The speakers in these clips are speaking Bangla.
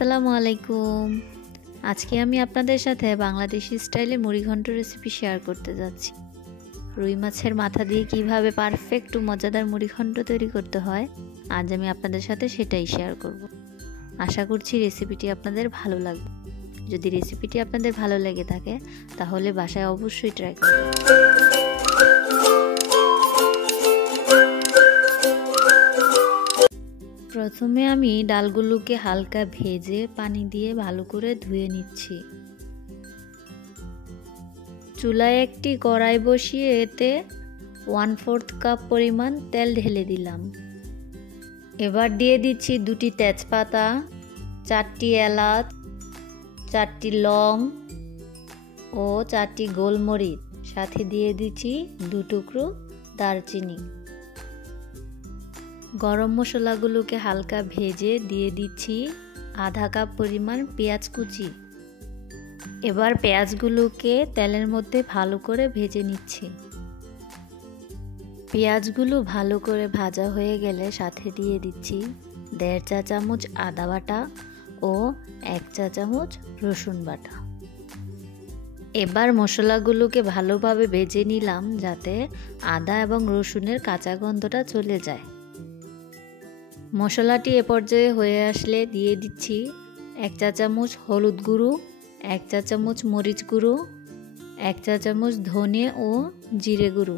আসসালামু আলাইকুম। আজকে আমি আপনাদের সাথে বাংলাদেশি স্টাইলে মুড়িঘণ্ট রেসিপি শেয়ার করতে যাচ্ছি। রুই মাছের মাথা দিয়ে কিভাবে পারফেক্ট ও মজাদার মুড়িঘণ্ট তৈরি করতে হয় আজ আমি আপনাদের সাথে সেটাই শেয়ার করব। আশা করছি রেসিপিটি আপনাদের ভালো লাগবে। যদি রেসিপিটি আপনাদের ভালো লেগে থাকে তাহলে বাসায় অবশ্যই ট্রাই করবেন। প্রথমে আমি ডালগুলোকে হালকা ভেজে পানি দিয়ে ভালো করে ধুয়ে নিচ্ছি। চুলায় একটি কড়াই বসিয়ে এতে 1/4 কাপ পরিমাণ তেল ঢেলে দিলাম। এবার দিয়ে দিচ্ছি 2টি তেজপাতা, 4টি এলাচ, 4টি লং ও 4টি গোলমরিচ, সাথে দিয়ে দিচ্ছি 2 টুকরো দারচিনি। গরম মশলাগুলোকে হালকা ভেজে দিয়ে দিচ্ছি আধা কাপ পরিমাণ পেঁয়াজ কুচি। এবার পেঁয়াজগুলোকে তেলের মধ্যে ভালো করে ভেজে নিচ্ছি। পেঁয়াজগুলো ভালো করে ভাজা হয়ে গেলে সাথে দিয়ে দিচ্ছি 1.5 চা চামচ আদা বাটা ও 1 চা চামচ রসুন বাটা। এবার মশলাগুলোকে ভালোভাবে ভেজে নিলাম যাতে আদা এবং রসুনের কাঁচা গন্ধটা চলে যায়। মশলাটি এ পর্যায়ে হয়ে আসলে দিয়ে দিচ্ছি 1 চা চামচ হলুদ গুঁড়ো, 1 চা চামচ মরিচ গুঁড়ো, 1 চা চামচ ধনে ও জিরে গুঁড়ো,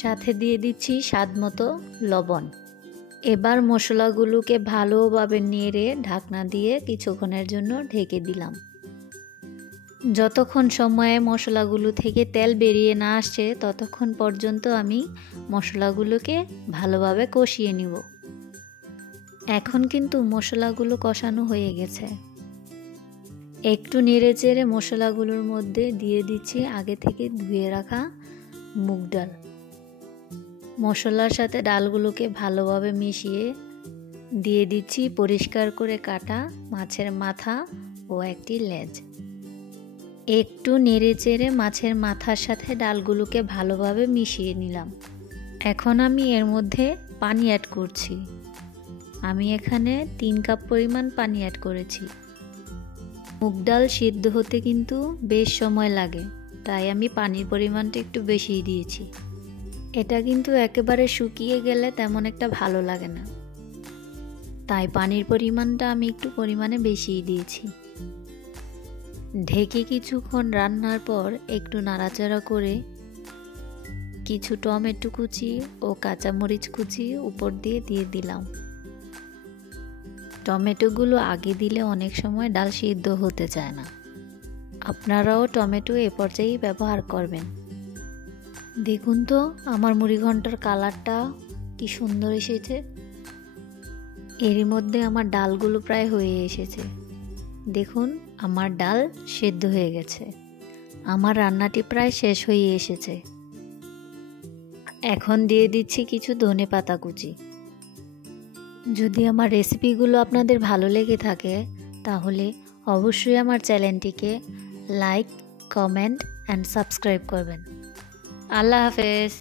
সাথে দিয়ে দিচ্ছি স্বাদমতো লবণ। এবার মশলাগুলোকে ভালোভাবে নেড়ে ঢাকনা দিয়ে কিছুক্ষণের জন্য ঢেকে দিলাম। যতক্ষণ সময়ে মশলাগুলো থেকে তেল বেরিয়ে না আসছে ততক্ষণ পর্যন্ত আমি মশলাগুলোকে ভালোভাবে কষিয়ে নিব। এখন কিন্তু মশলাগুলো কষানো হয়ে গেছে। একটু নেড়ে চেড়ে মশলাগুলোর মধ্যে দিয়ে দিচ্ছি আগে থেকে ধুয়ে রাখা মুগ ডাল। মশলার সাথে ডালগুলোকে ভালোভাবে মিশিয়ে দিয়ে দিচ্ছি পরিষ্কার করে কাটা মাছের মাথা ও একটি লেজ। একটু নেড়ে চেড়ে মাছের মাথার সাথে ডালগুলোকে ভালোভাবে মিশিয়ে নিলাম। এখন আমি এর মধ্যে পানি অ্যাড করছি। আমি এখানে 3 কাপ পরিমাণ পানি অ্যাড করেছি। মুগ ডাল সিদ্ধ হতে কিন্তু বেশ সময় লাগে, তাই আমি পানির পরিমাণটা একটু বেশিই দিয়েছি। এটা কিন্তু একেবারে শুকিয়ে গেলে তেমন একটা ভালো লাগে না, তাই পানির পরিমাণটা আমি একটু পরিমাণে বেশিই দিয়েছি। ঢেকে কিছুক্ষণ রান্নার পর একটু নাড়াচাড়া করে কিছু টমেটো কুচি ও কাঁচামরিচ কুচি উপর দিয়ে দিলাম। টমেটোগুলো আগে দিলে অনেক সময় ডাল সিদ্ধ হতে চায় না। আপনারাও টমেটো এ পর্যায়েই ব্যবহার করবেন। দেখুন তো আমার মুড়িঘণ্টার কালারটা কি সুন্দর এসেছে। এরই মধ্যে আমার ডালগুলো প্রায় হয়ে এসেছে। দেখুন আমার ডাল সেদ্ধ হয়ে গেছে। আমার রান্নাটি প্রায় শেষ হয়ে এসেছে। এখন দিয়ে দিচ্ছি কিছু ধনেপাতা কুচি। যদি আমার রেসিপিগুলো আপনাদের ভালো লেগে থাকে তাহলে অবশ্যই আমার চ্যানেলটিকে লাইক, কমেন্ট অ্যান্ড সাবস্ক্রাইব করবেন। আল্লাহ হাফেজ।